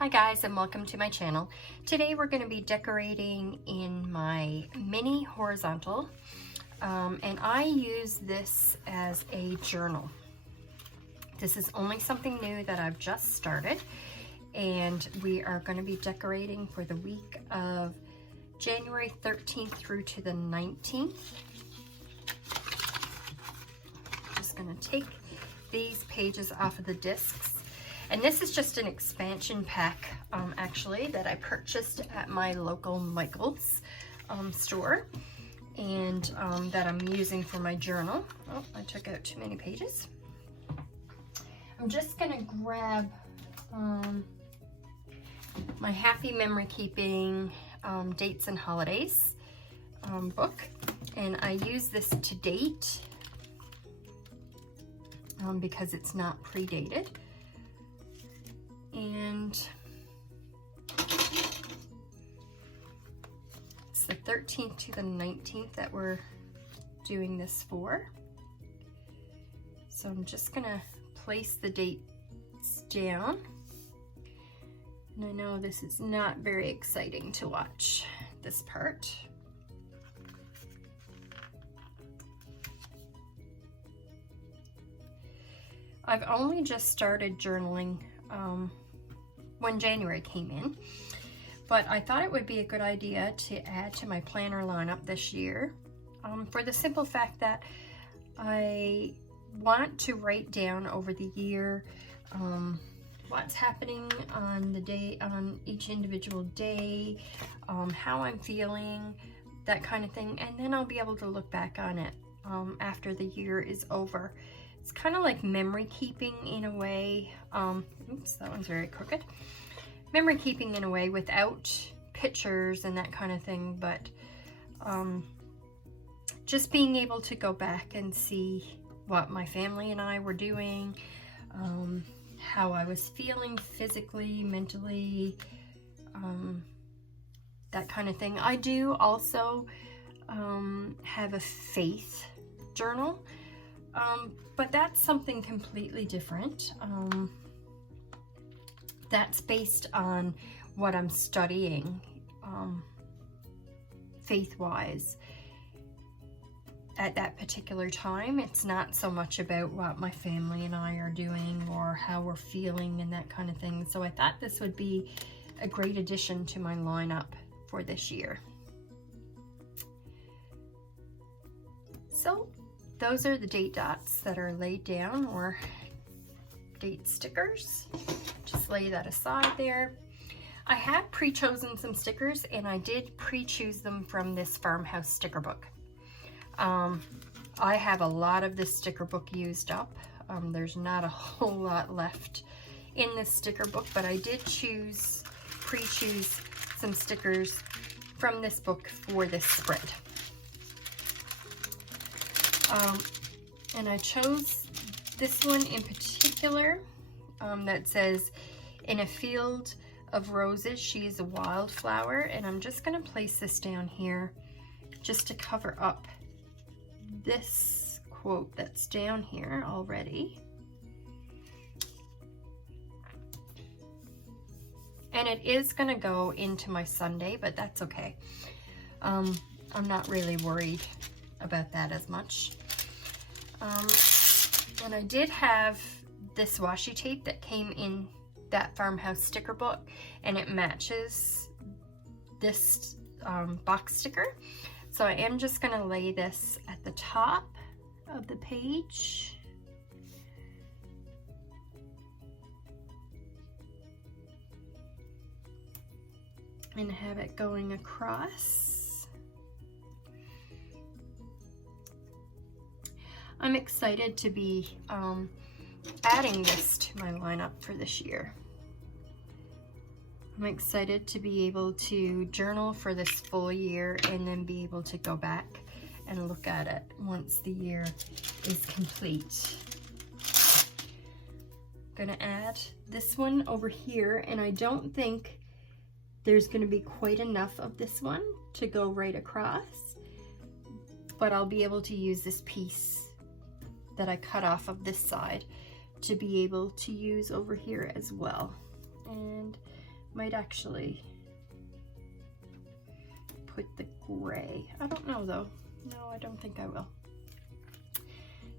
Hi guys, and welcome to my channel. Today we're going to be decorating in my mini horizontal and I use this as a journal. This is only something new that I've just started, and we are going to be decorating for the week of January 13th through to the 19th. Just going to take these pages off of the discs. And this is just an expansion pack, actually, that I purchased at my local Michael's store, and that I'm using for my journal. Oh, I took out too many pages. I'm just gonna grab my Happy Memory Keeping Dates and Holidays book, and I use this to date because it's not pre-dated. And it's the 13th to the 19th that we're doing this for. So I'm just gonna place the dates down. And I know this is not very exciting to watch, this part. I've only just started journaling when January came in, but I thought it would be a good idea to add to my planner lineup this year, for the simple fact that I want to write down over the year what's happening on the day, on each individual day, how I'm feeling, that kind of thing, and then I'll be able to look back on it after the year is over. It's kind of like memory keeping in a way. Oops, that one's very crooked. Memory keeping in a way without pictures and that kind of thing, but just being able to go back and see what my family and I were doing, how I was feeling physically, mentally, that kind of thing. I do also have a faith journal. But that's something completely different. That's based on what I'm studying, faith-wise, at that particular time. It's not so much about what my family and I are doing or how we're feeling and that kind of thing. So I thought this would be a great addition to my lineup for this year. So those are the date dots that are laid down, or date stickers. Just lay that aside there. I have pre-chosen some stickers, and I did pre-choose them from this Farmhouse sticker book. I have a lot of this sticker book used up. There's not a whole lot left in this sticker book, but I did pre-choose some stickers from this book for this spread. And I chose this one in particular that says, "In a field of roses, she is a wildflower," and I'm just going to place this down here just to cover up this quote that's down here already. And it is going to go into my Sunday, but that's okay. I'm not really worried about that as much. And I did have this washi tape that came in that Farmhouse sticker book, and it matches this box sticker. So I am just going to lay this at the top of the page. And have it going across. I'm excited to be adding this to my lineup for this year. I'm excited to be able to journal for this full year and then be able to go back and look at it once the year is complete. I'm gonna add this one over here, and I don't think there's gonna be quite enough of this one to go right across, but I'll be able to use this piece that I cut off of this side to be able to use over here as well. And Might actually put the gray. I don't know though. No, I don't think I will.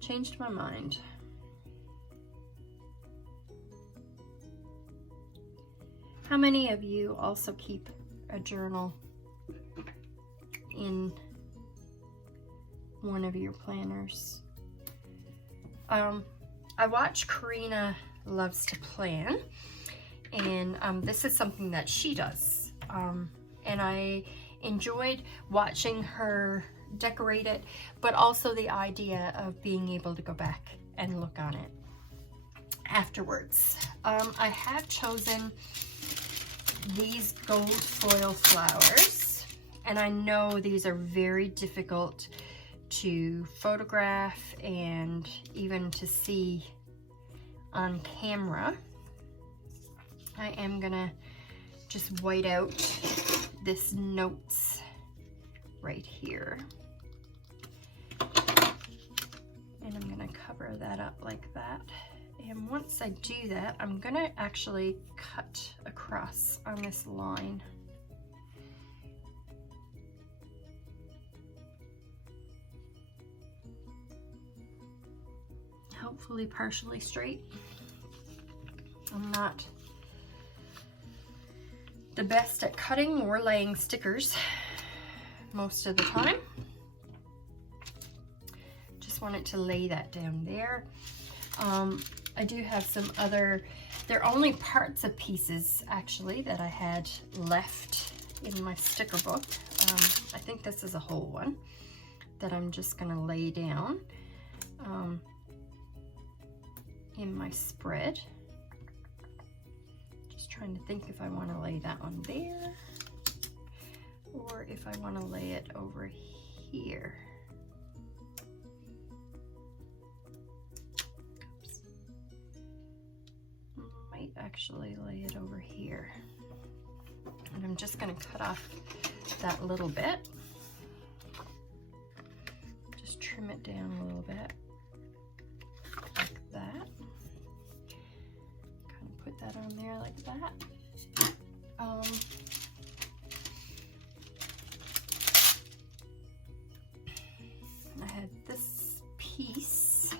Changed my mind. How many of you also keep a journal in one of your planners? I watch Karina Loves to Plan, and this is something that she does. And I enjoyed watching her decorate it, but also the idea of being able to go back and look on it afterwards. I have chosen these gold foil flowers, and I know these are very difficult to photograph and even to see on camera. I am gonna just white out this notes right here, and I'm gonna cover that up like that. And once I do that, I'm gonna actually cut across on this line. Hopefully partially straight. I'm not the best at cutting or laying stickers most of the time. Just wanted to lay that down there. I do have some other, they're only parts of pieces actually that I had left in my sticker book. I think this is a whole one that I'm just gonna lay down in my spread. Just trying to think if I want to lay that on there or if I want to lay it over here. Oops. Might actually lay it over here. And I'm just going to cut off that little bit. Just trim it down a little bit. Like that. Kind of put that on there like that. I had this piece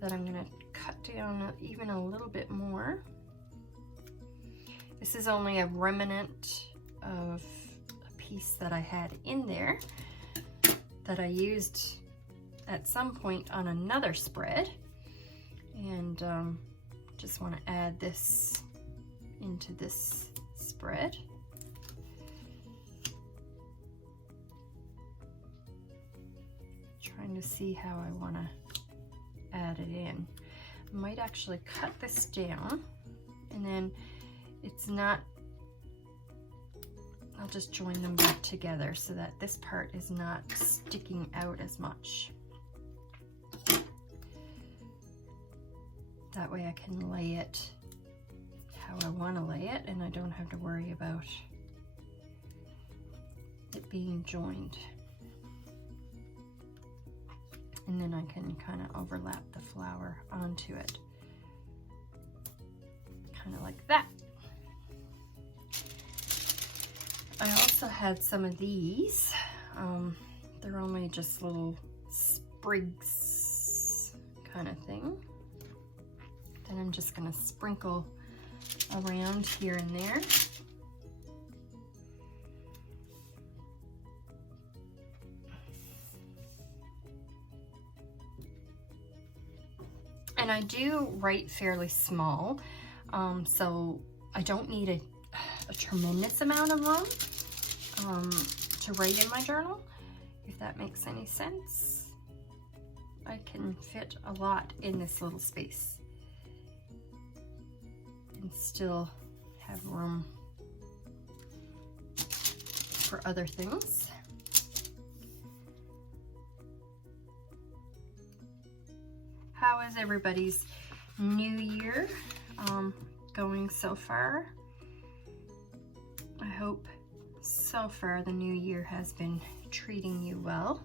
that I'm going to cut down even a little bit more. This is only a remnant of a piece that I had in there that I used at some point on another spread, and just want to add this into this spread. Trying to see how I want to add it in. I might actually cut this down, and then it's not, I'll just join them back together so that this part is not sticking out as much. That way I can lay it how I want to lay it, and I don't have to worry about it being joined. And then I can kind of overlap the flower onto it, kind of like that. I also had some of these. They're only just little sprigs kind of thing. Then I'm just going to sprinkle around here and there. And I do write fairly small, so I don't need a tremendous amount of room to write in my journal, if that makes any sense. I can fit a lot in this little space and still have room for other things. How is everybody's new year going so far? I hope so far the new year has been treating you well.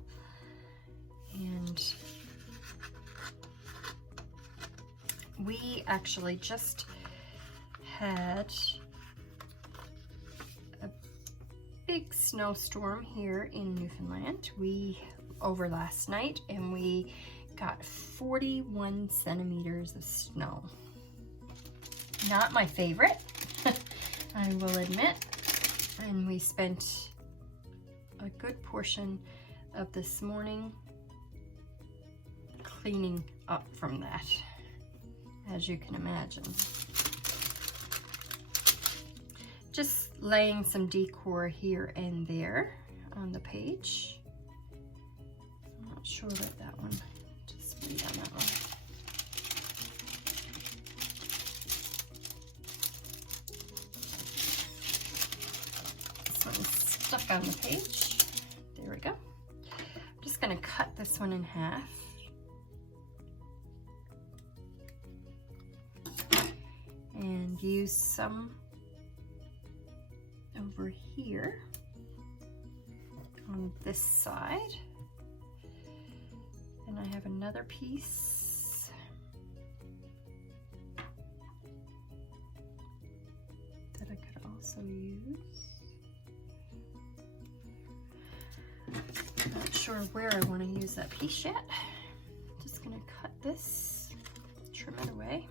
And we actually just had big snowstorm here in Newfoundland. Over last night, and we got 41 centimeters of snow. Not my favorite, I will admit. And we spent a good portion of this morning cleaning up from that, as you can imagine. Just laying some decor here and there on the page. I'm not sure about that one. Just wait on that one. This one's stuck on the page. There we go. I'm just going to cut this one in half. And use some over here on this side. And I have another piece that I could also use. Not sure where I want to use that piece yet. Just gonna cut this, trim it away.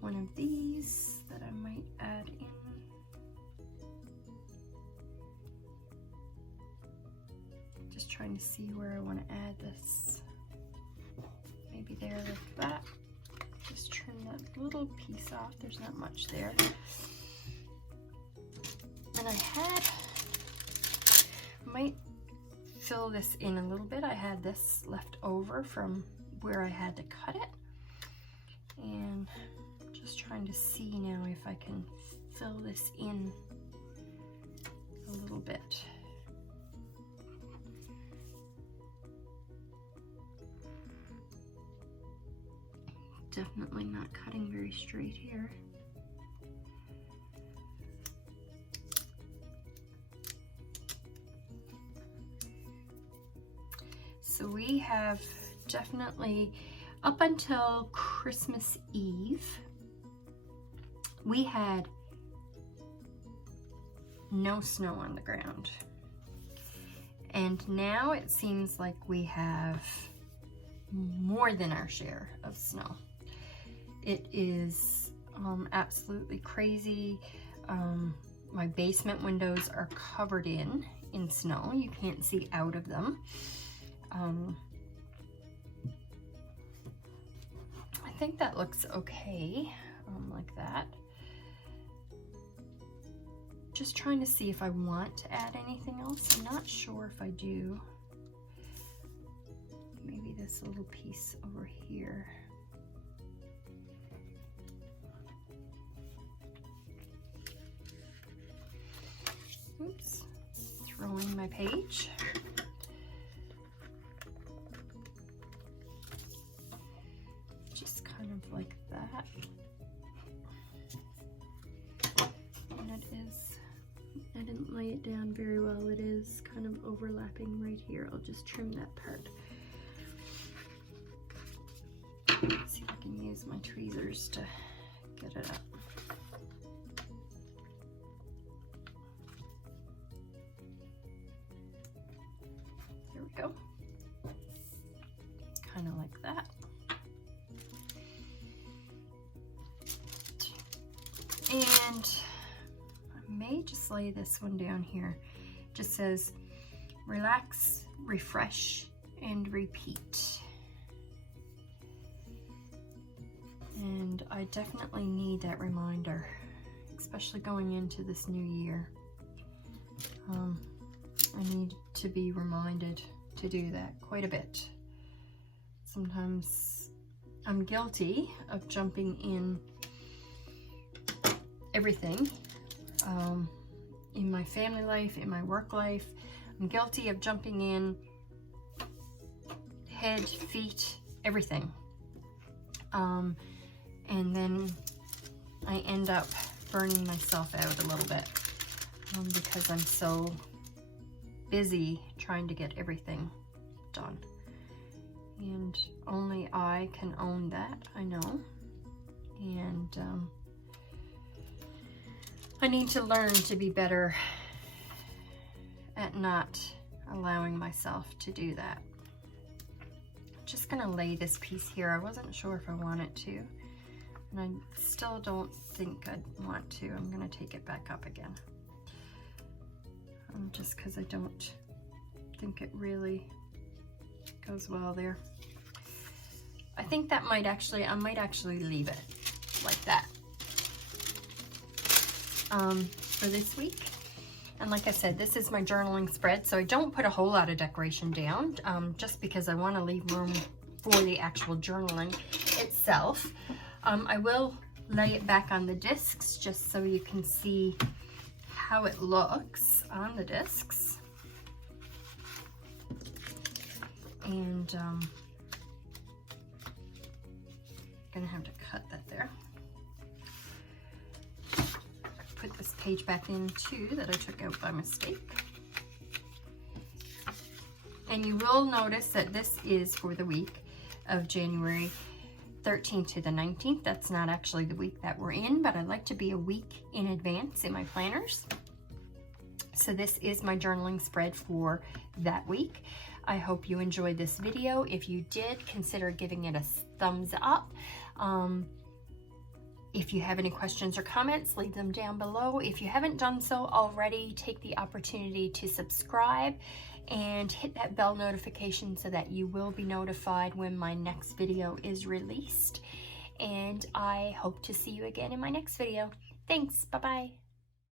One of these that I might add in. Just trying to see where I want to add this. Maybe there like that. Just trim that little piece off. There's not much there. And I might fill this in a little bit. I had this left over from where I had to cut it. And just trying to see now if I can fill this in a little bit. Definitely not cutting very straight here. So we have definitely, up until Christmas Eve, we had no snow on the ground. And now it seems like we have more than our share of snow. It is absolutely crazy. My basement windows are covered in snow. You can't see out of them. I think that looks okay, like that. Just trying to see if I want to add anything else. I'm not sure if I do. Maybe this little piece over here. Oops, throwing my page. Just kind of like that. And it is, I didn't lay it down very well. It is kind of overlapping right here. I'll just trim that part. Let's see if I can use my tweezers to get it up. There we go. Kind of like that. And I may just lay this one down here. It just says, relax, refresh, and repeat. And I definitely need that reminder, especially going into this new year. I need to be reminded to do that quite a bit. Sometimes I'm guilty of jumping in everything, in my family life, in my work life. I'm guilty of jumping in head, feet, everything. And then I end up burning myself out a little bit because I'm so busy trying to get everything done. And only I can own that, I know. And I need to learn to be better at not allowing myself to do that. I'm just gonna lay this piece here. I wasn't sure if I wanted to, and I still don't think I'd want to. I'm gonna take it back up again. Just because I don't think it really goes well there. I think that might actually, I might actually leave it like that for this week. And like I said, this is my journaling spread, so I don't put a whole lot of decoration down, just because I want to leave room for the actual journaling itself. I will lay it back on the discs just so you can see how it looks on the discs. And gonna have to cut that there. Put this page back in too that I took out by mistake. And you will notice that this is for the week of January 13th to the 19th. That's not actually the week that we're in, but I like to be a week in advance in my planners. So this is my journaling spread for that week. I hope you enjoyed this video. If you did, consider giving it a thumbs up. If you have any questions or comments, leave them down below. If you haven't done so already, take the opportunity to subscribe and hit that bell notification so that you will be notified when my next video is released. And I hope to see you again in my next video. Thanks, bye-bye.